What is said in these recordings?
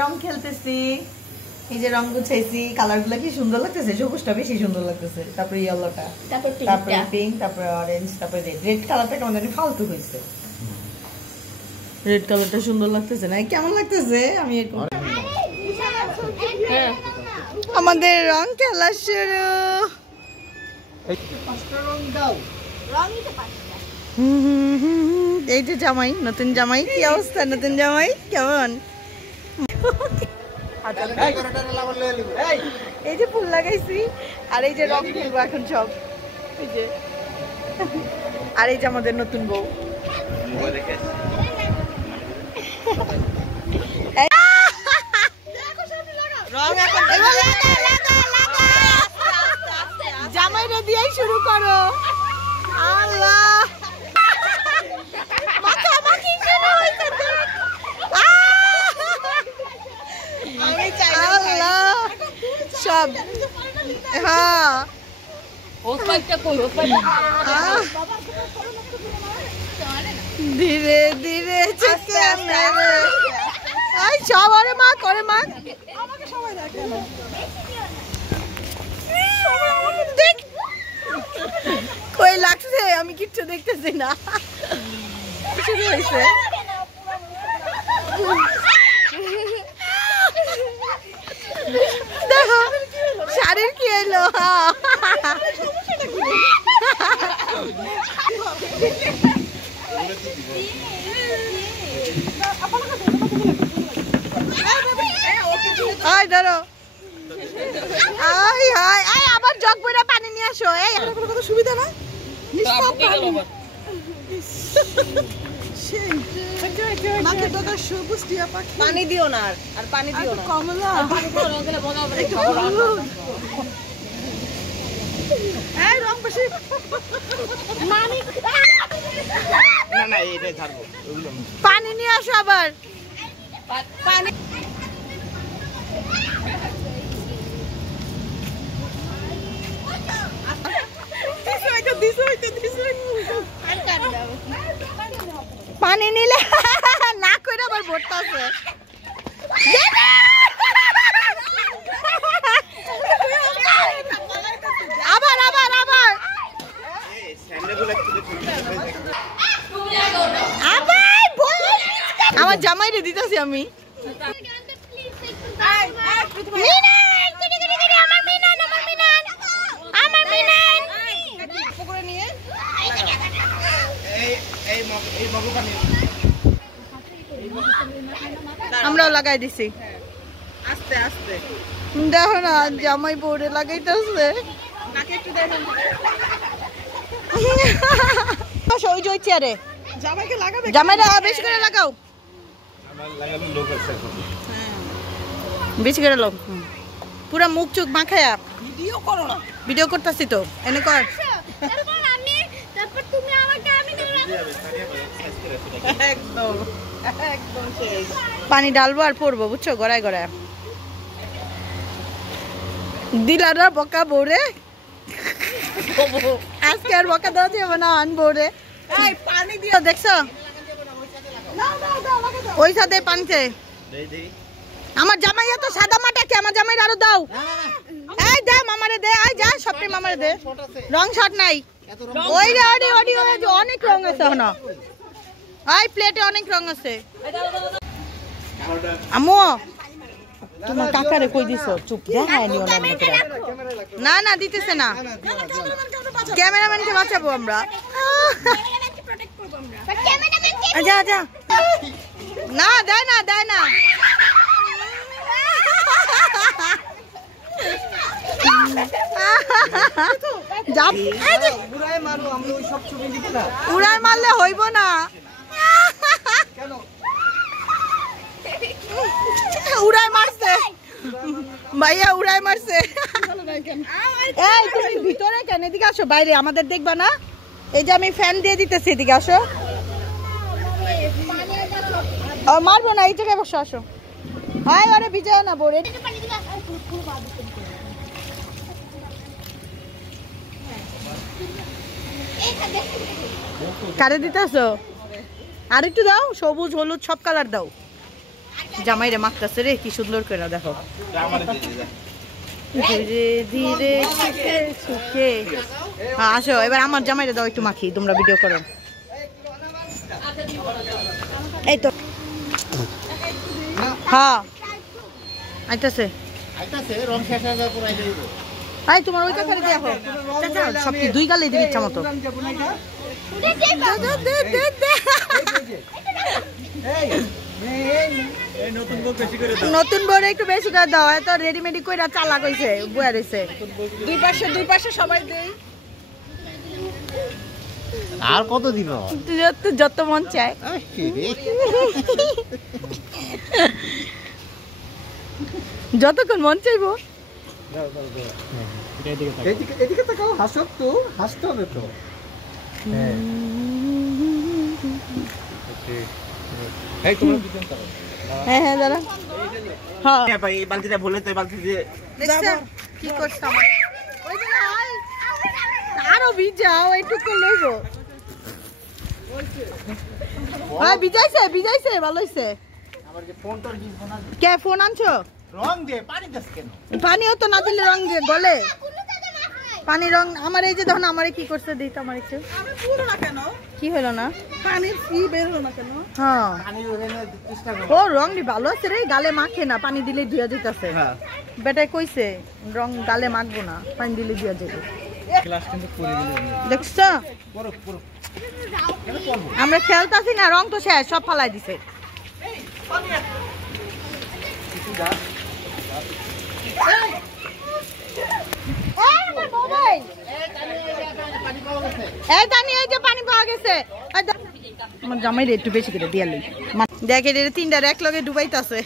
রং খেলতেছি, এই যে রং গুছাইছি, কালার গুলা কি সুন্দর লাগতেছে, সবুজটা বেশি সুন্দর লাগতেছে, তারপরে ইয়েলোটা, তারপরে পিঙ্ক, তারপরে অরেঞ্জ, তারপরে রেড। রেড কালারটা কেমন জানি ফালতু হয়েছে, রেড কালারটা সুন্দর লাগতেছে না, কেমন লাগতেছে? আমি আমাদের রং খেলা শুরু। এই যে জামাই, নতুন জামাই, কি অবস্থা নতুন জামাই, কেমন? এই যে ফুল লাগাইছি, আর এই যে রং খেলবো এখন সব, এই যে, আর এই যে আমাদের নতুন বউ। জামাইরে দিয়েই শুরু করো। আল্লাহ সব, হ্যাঁ ধীরে ধীরে সবারে মা করে মা, কই লাগছে, আমি কিচ্ছু দেখতেছি না, শুরু হয়েছে। দেখো শাড়ির কি এলো, ধরো আবার জগ বইরা পানি নিয়ে আসো। এই কত সুবিধা না, পানি দিও না, আর পানি দিও না, কমলা পানি নিয়ে আসো আবার পানি। পানি নিলে না করে আবার ভরতে আছে, আবার আবার আবার আমার জামাইরে দিতেছি আমি। আমরাও লাগাই দিছি আস্তে আস্তে, দেখো না জামাই বোর্ডে লাগাইতেছে। ওই যে চেয়ারে জামাইরা বেশি করে লাগাও, বেশি করে লাও, পুরা মুখ চোখ মাখায়া। ভিডিও করো না, ভিডিও করতেছি তো, এনে কর। পানি ডালবো আর পড়বো, বুঝছো, গড়ায় গড়ায়। দিলারা বকা বৌরে, আজকে আর বকা দেওয়া যাবে না, আনবো রে। পানি দিও, দেখছো ওই সাথে পানিতে। আমার জামাইয়া তো সাদা মাটা কি, আমার জামাই আরো দাও। এই দে মামারে দে, আই যা সবটি মামারে দে, রং শট নাই। ওই রে ওডি ওডি অনেক রং আছে, হন আই প্লেটে অনেক রং আছে। আম্মু তোমার কাকারে কই দিছো, চুপ দেখায় নিও না, না না দিতেছে না, ক্যামেরাম্যানকে বাঁচাবো আমরা। আচ্ছা আচ্ছা না দেয় না দেয় না, উড়াই মারলে হইব না, উড়াই মারছে ভাইয়া, উড়াই মারছে। এই তুমি ভিতরে কেন, এদিকে আসো, বাইরে আমাদের দেখবা না। এই যে আমি ফ্যান দিয়ে দিতেছি, এদিকে আসো। মারবো না, এই জায়গায় বসো, আসো। হাই আরে ভিজা না বোরে, কারে দিতেছো? আর একটু দাও, সবুজ হলুদ সব কালার দাও। জামাইরে মাখতেছে রে কি সুন্দর করে, দেখো ধীরে ধীরে সুখে সুখে। আসো এবার আমার জামাইরে দাও একটু মাখি, তোমরা ভিডিও করো। এই তো হ্যাঁ আইতাছে রং শেষ হয়ে যাওয়ার পর আই দেব। আই তোমার ওই কাকারে দেখো চাচা সব কি দুই গালে দিবি ইচ্ছা মতো। নতুন বড় একটু বেশি করে দাও, এত রেডিমেডি কইরা চালা কইছে বুয়া রইছে। দুই পাশে সবাই দেই। আর কত দিব? যত মন চায়। যতক্ষণ মন চাইবো। এদিকে তাকাও, হাসো তো, হাসতে হবে তো। এই তোমরা দুজন তাকাও। হ্যাঁ হ্যাঁ দাঁড়া। হ্যাঁ ভাই এই বালতিটা ভুলে তো, এই বালতি দিয়ে দেখছ কি করছ আমার। ওই যে আরো ভিজাও একটু লইবো। হ্যাঁ ভিজাইছে ভালো হইছে। আমার যে ফোনটা ভিজবো না। কে ফোন আনছো? রং দে, পানি দাস কেন? পানিও তো না দিলে রং গলে। পানি রং আমার এই যে দেখুন আমারে কি করছে দিই তো আমার একটু। আমি পুরো না কেন? কি হলো না? পানির কি বের হলো না কেন? হ্যাঁ পানি ওখানে চেষ্টা করো। ও রং দি ভালো আছে রে, গালে মাখে না, পানি দিলে ধুয়া যাইতাছে। হ্যাঁ বেটাই কইছে রং গালে মাখবো না, পানি দিলে ধুয়া যাবে। গ্লাস কিন্তু পড়ে গেল। দেখছো? পুরো আমরা খেলতাছি না, রং তো শেষ, সব ফালাই দিছে। আমার জামাই একটু বেশি করে দিয়ে দেখে তিনটা এক লগে ডুবাইতেছে।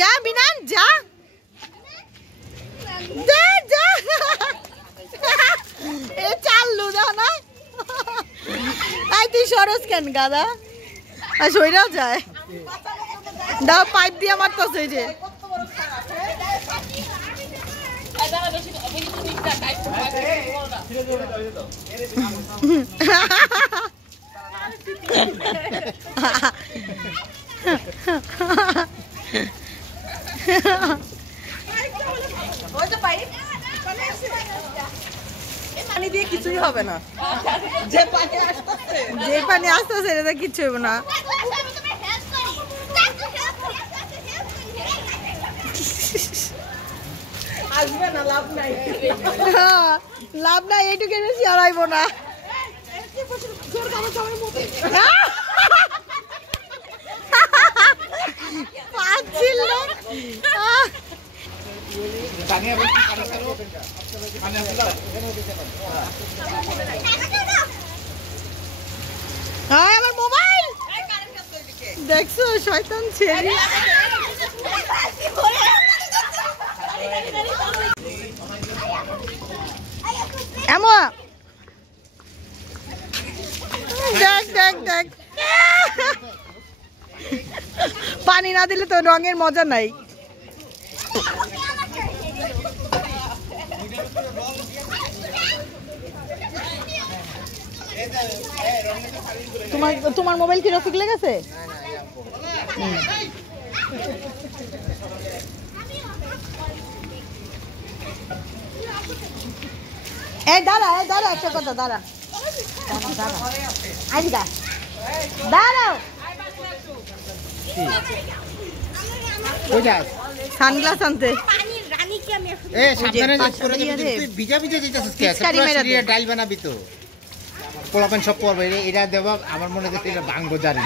যা বিনান যা যা এ চাললু যা না। তুই সরস কেন গাদা? সইরাও যায় দাও, পাইপ দিয়ে মারতেছে যে। পানি দিয়ে কিছুই হবে না, যে পানি আসতেছে এটা কিচ্ছু হবে না। আসবে না, লাভ নাই, লাভ নাই, এইটুকু বেশি হারাইব না। পাচ্ছিল আমার মোবাইল দেখছো শয়তান ছেলে। দেখ পানি না দিলে তো রঙের মজা নাই। তোমার মোবাইল কি রফিক লেগেছে? দাঁড়া একটা কথা, দাঁড়া দাঁড়াও। সানগ্লাস আনতে ভিজা ডাল বানাবি তো, পোলাপান সব পড়বে, এটা দেব আমার মনে হচ্ছে এটা ভাঙবো জানি।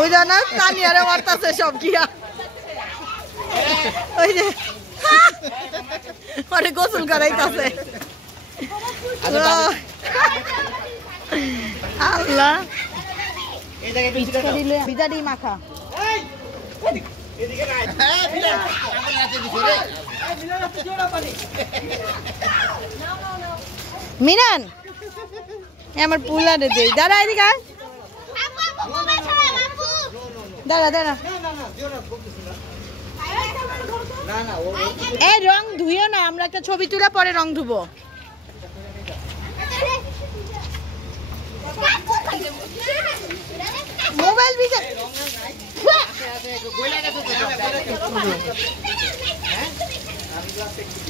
ওই জানা পানি আরে মারতাছে সব গিয়া, ওই যে আরে গোসল করাইতাছে। আল্লাহ ভিজাডি মাখা। মিনান আমার পুলারে দে, দাঁড়া এদিকে দাঁড়া এই রং ধুইও না, আমরা একটা ছবি তুলে পরে রং ধুবো। মোবাইল ভিজে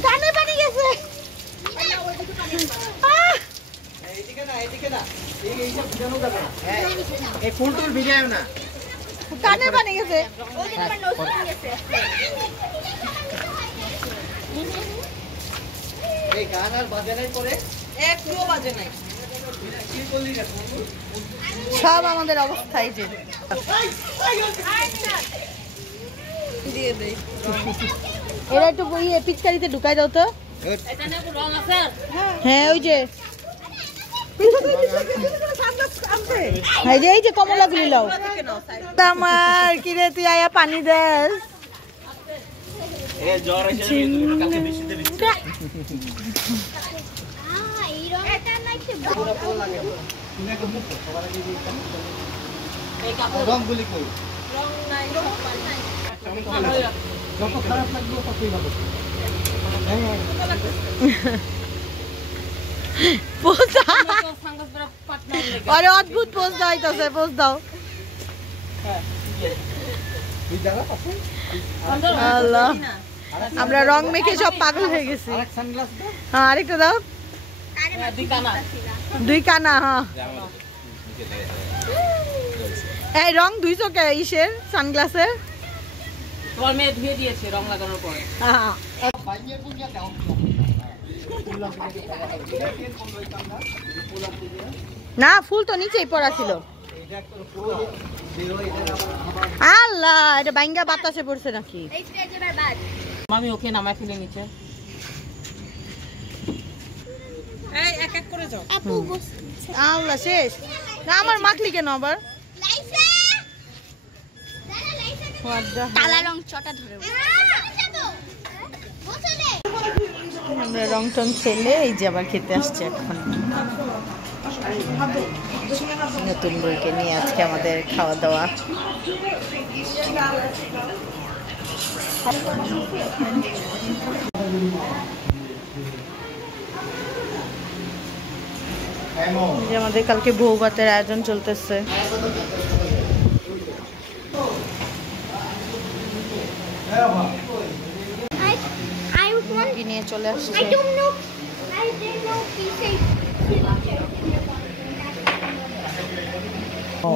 কানে পানি গেছে। কানে পানি গেছে। সব আমাদের অবস্থায় যে এরা একটু পিচকারিতে ঢুকাই দাও তো। হ্যাঁ ওই যে এই যে কমলা গুলি লাও আমার কিরে তুই আয়া পানি দেস। আরে অদ্ভুত পোজ দাইতেছে, পোজ দাও। আল্লাহ, আমরা রং মেখে সব পাগল হয়ে গেছি। হ্যাঁ আরেকটা দাও, দুই কানা। হ্যাঁ এই রং ধুইছো কে ইসের সানগ্লাসের? তোমার মেয়ে ধুয়ে দিয়েছে রং লাগানোর পরে। না ফুল তো নিচেই পড়া ছিল। আল্লাহ, এটা বাইঙ্গা বাতাসে পড়ছে নাকি? আমি ওকে নামায় ফেলে নিচে। এই এক এক করে যাও। আল্লাহ শেষ। না আমার মাখলি কেন আবার? কালা রং চটা ধরে আমরা রং টং খেলে এই যে আবার খেতে আসছে এখন। নতুন বইকে নিয়ে আজকে আমাদের খাওয়া দাওয়া। যে আমাদের কালকে বউ ভাতের আয়োজন চলতেছে। নিয়ে চলে আসছে।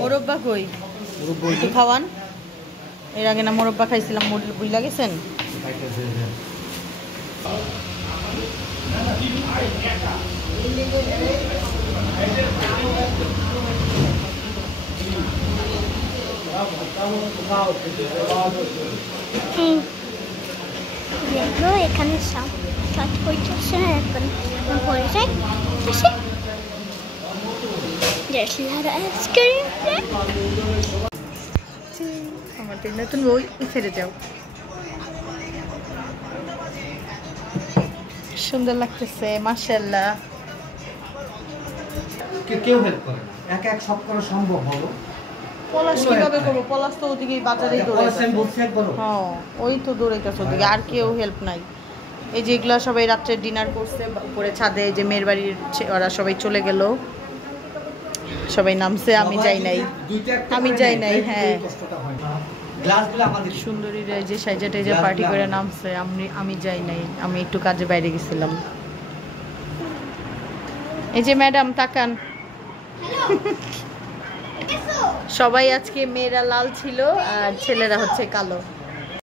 মোরব্বা কই? একটু খাওয়ান। এর আগে না মোরব্বা খাইছিলাম, বুঝলা গেছেন? এখানে আমাদের নতুন বই ছেড়ে যাও। সুন্দর লাগতেছে মাশাআল্লাহ। কেউ হেল্প করে, একা এক সব করা সম্ভব হলো। পলাশ কিভাবে করবো? পলাশ তো ওদিকে বাজারেই দৌড়াইছে। হ্যাঁ ওই তো দৌড়াইতেছে ওদিকে, আর কেউ হেল্প নাই। এই যে এগুলা সবাই রাত্রে ডিনার করছে উপরে ছাদে, যে মেয়ের বাড়ির ওরা সবাই চলে গেল, সবাই নামছে, আমি যাই নাই, আমি যাই নাই। হ্যাঁ সুন্দরীরা যে সাইজা টাইজা পার্টি করে নামছে, আমি যাই নাই, আমি একটু কাজে বাইরে গেছিলাম। এই যে ম্যাডাম তাকান, সবাই আজকে মেয়েরা লাল ছিল আর ছেলেরা হচ্ছে কালো।